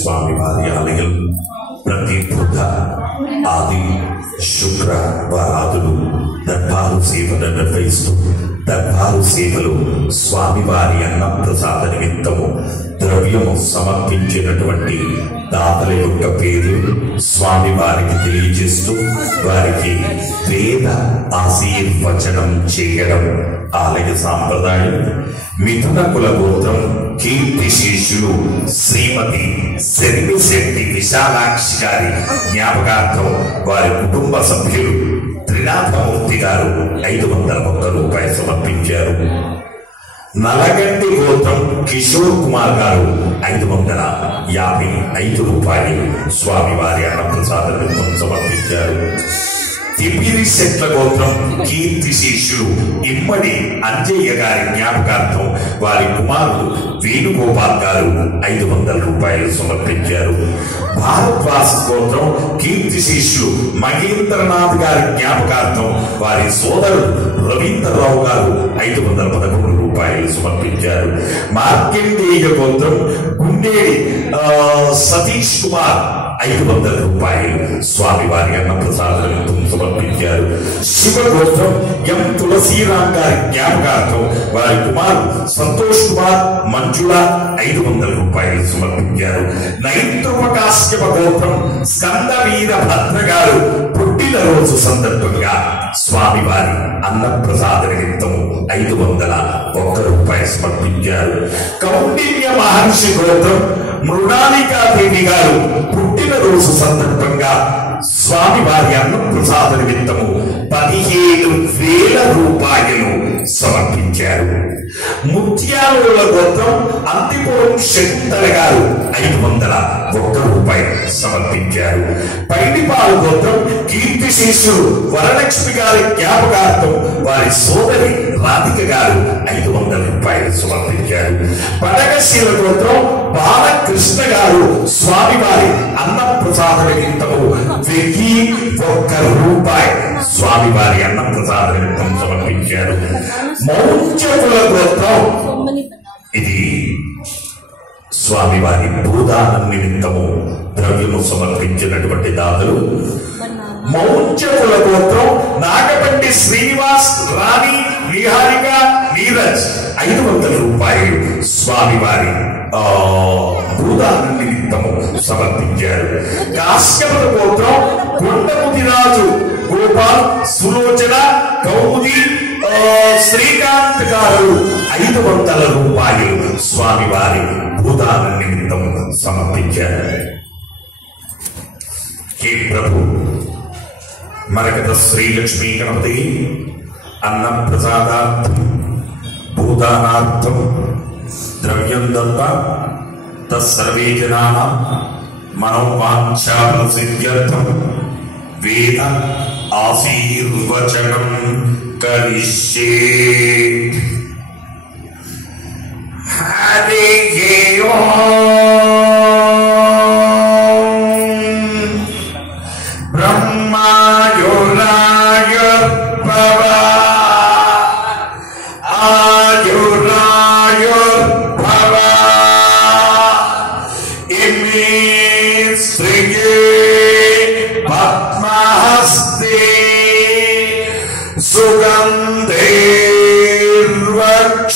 స్వామివారి ఆలయం ప్రతి బుధ ఆది శుక్రవారాదులు దర్బారు సేవలు నిర్వహిస్తూ దర్బారు సేవలు స్వామివారి అన్నప్రసాద నిమిత్తము ద్రవ్యము సమర్పించినటువంటి దాతల యొక్క పేరు స్వామివారికి తెలియజేస్తూ వారికి వేద ఆశీర్వచనం చేయడం ఆలయ సాంప్రదాయం. మిథున కుల గోత్రం కీర్తిశేషులు శ్రీమతి శెట్టి విశాలాక్షి గారి జ్ఞాపకార్థం వారి కుటుంబ సభ్యులు త్రినాథమూర్తి గారు 501 రూపాయలు సమర్పించారు. నలగంటి గోత్రం కిషోర్ కుమార్ గారు 555 రూపాయలు స్వామివారి అన్నప్రసాద నిమిత్తం సమర్పించారు. తిపిరి శెట్ల గోత్రం కీర్తిశేషులు ఇమ్మడి అంజయ్య గారి జ్ఞాపకార్థం వారి కుమారుడు వేణుగోపాల్ గారు 500 రూపాయలు సమర్పించారు. భారద్వాస గోత్రం కీర్తిశేషులు మహేంద్రనాథ్ గారి జ్ఞాపకార్థం వారి సోదరుడు రవీంద్రరావు గారు 511 రూపాయలు సమర్పించారు. మార్కండేయ గోత్రం గుండేడి సతీష్ కుమార్ 500 రూపాయలు స్వామివారి అన్నప్రసాద నిమిత్తం సమర్పించారు. శివగోత్రం ఎం తులసీరామ్ గారి జ్ఞాపకార్థం వారి కుమారు సంతోష్ కుమార్ మంజుల 500 రూపాయలు సమర్పించారు. నైత్రవకాశ్యప గోత్రం స్కంద వీరభద్ర గారు పుట్టినరోజు సందర్భంగా స్వామివారి అన్నప్రసాద నిమిత్తం 501 రూపాయలు సమర్పించారు. కౌండిన్య మహర్షి గోత్రం మృణాలికాదేవి గారు పుట్టినరోజు సందర్భంగా స్వామివారి అన్నప్రసాద నిమిత్తము 15,000 రూపాయలు సమర్పించారు. ముత్యాల గోత్రం అంతిపురం శకుంతల గారు 501 రూపాయలు సమర్పించారు. పైడిపాల గోత్రం కీర్తిశేషులు వరలక్ష్మి గారి జ్ఞాపకార్థం వారి సోదరి రాధిక గారు 500 రూపాయలు సమర్పించారు. పడగశీల గోత్రం బాలకృష్ణ గారు స్వామివారి అన్నప్రసాద నిమిత్తము 1,001 రూపాయలు స్వామివారి అన్నప్రసాద నిమిత్తం సమర్పించారు. మౌంచకుల గోత్రం ఇది స్వామివారి భూదానం నిమిత్తము ద్రవ్యము సమర్పించినటువంటి దాతలు. మౌంచకుల గోత్రం నాగపండి శ్రీనివాస్ రాణి విహారిక నీరజ్ 500 రూపాయలు స్వామివారి భూదానం నిమిత్తము సమర్పించారు. కాశ్యప గోత్రం కొండముదిరాజు గోపాల్ సులోచన కౌముది శ్రీకాంత్ గారు 500 రూపాయలు స్వామివారి భూదానం నిమిత్తం సమర్పించారు. హే ప్రభు మరకత శ్రీలక్ష్మీ గణపతి అన్నప్రసాదార్థం భూదానార్థం ద్రవ్యం దత్త తస్సర్వే జనానాం మనోవాంఛాఫలసిద్ధ్యర్థం వేద ఆశీర్వచనం కరిష్యే. హరి ఓం బ్రహ్మాయురాయుర్భవ ఆయురాయుర్భవ ఇమే శ్రీయే పద్మహస్తే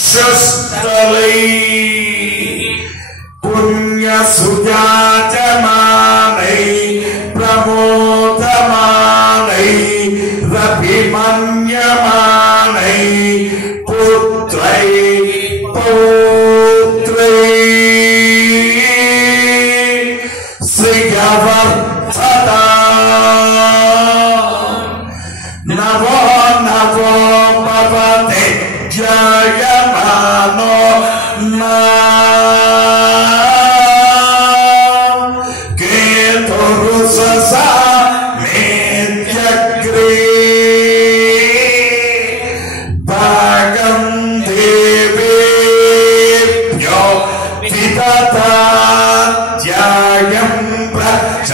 సుగంధైర్వక్షస్థలై పుణ్యసుజాయమానై ప్రమోదమానై రభిమన్యమానై పుత్రై పౌత్రై శ్రీయవర్ధతా నవో నవో భవతే జయమానో కేతురుససా మేత్యగ్రే భాగం దేవేభ్యో విదతాత్యాయం ప్రచ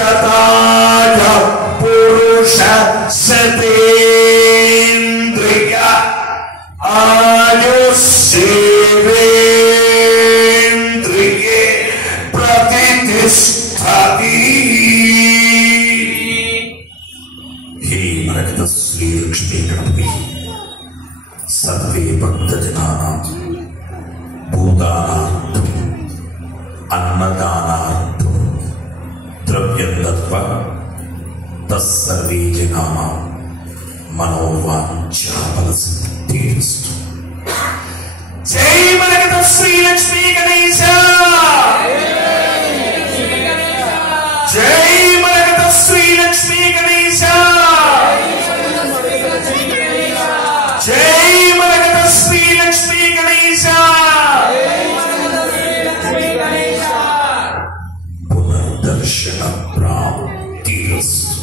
शताय पुरुष सतेन्द्रिय आयुष्येवेन्द्रिये प्रतिष्ठति। हे मरकत श्री लक्ष्मी गणपति सर्वे भक्तजनानां भूदानार्थं अन्नदानार्थं द्रव्यं दत्त्वा तत्सर्वे जनानां मनोवाञ्छाफलसिद्धिरस्तु। जय मरकत श्री लक्ष्मी गणेश, जय मरकत श्री लक्ष्मी गणेश, जय मरकत श्री लक्ष्मी गणेश। पुनर्दर्शन प्राप्तिरस्तु।